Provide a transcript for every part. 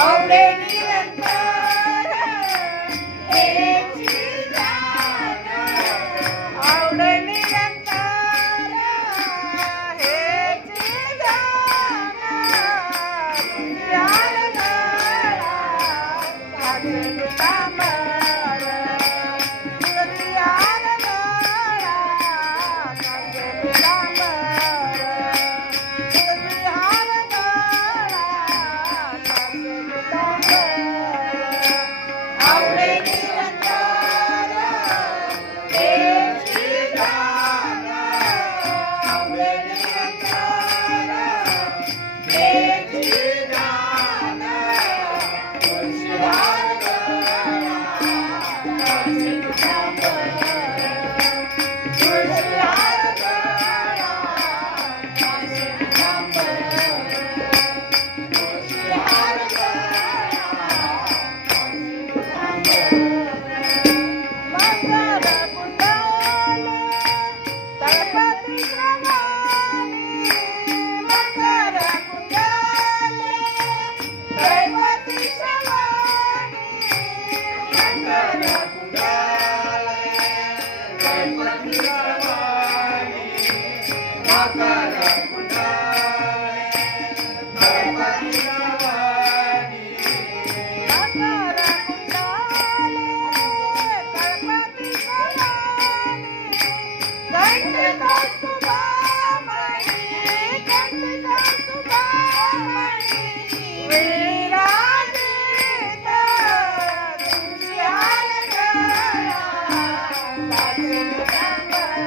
आवडे निरंतर हेची जाण आवडे निरंतर हेची जाण यार गळा काजल तांबड यार गळा काजल तांबड यार गळा काजल तांबड आवडे निरंतर हेची जाण आवडे निरंतर हेची जाण यार गळा काजल तांबड यार गळा काजल तांबड यार मकर कुंडले तळपती श्रवणी मकर कुंडले तळपती श्रवणी मकर कुंडले तळपती श्रवणी मकर कुंडले तळपती श्रवणी मकर कुंडले तळपती श्रवणी कंठ कौस्तुभमणी कंठ कौस्तुभमणी विराजित तुझ्यार गळा काजल तांबड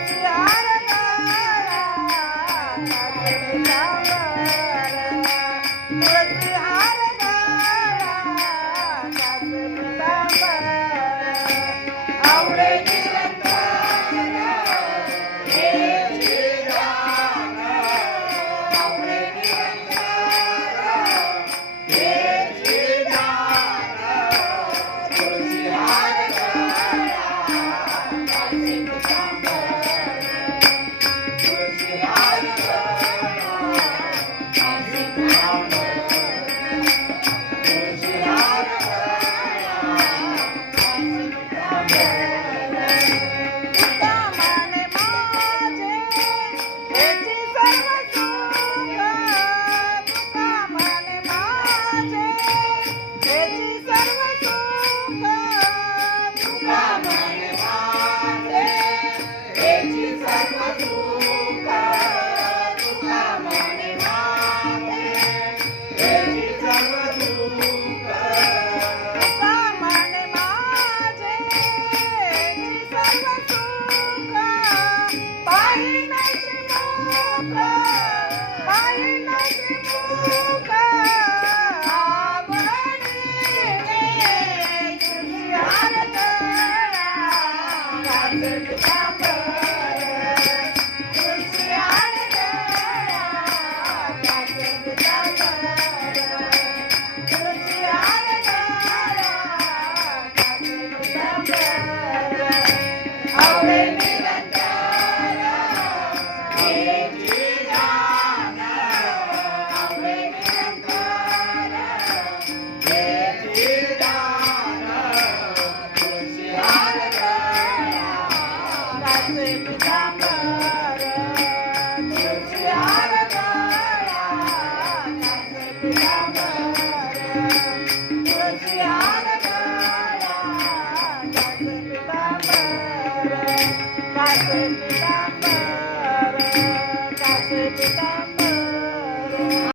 तुझ्यार गळा काजल तांबड तुझ्यार गळा काजल तांबड आवडे निरंतर हेची जाण आवडे निरंतर हेची जाण तुझ्यार गळा काजल तांबड तुझ्यार गळा काजल तांबड तुझ्यार तुका माने माझे हेची सर्व सुख तुका माने माझे हेची सर्व सुख तुका माने माझे हेची सर्व सुख तुका माने माझे हेची सर्व सुख तुका माने माझे हेची सर्व सुख पाहिन श्रीमुख पाहिन श्रीमुख आवडीने तुझ्यार गळा काजल तांबड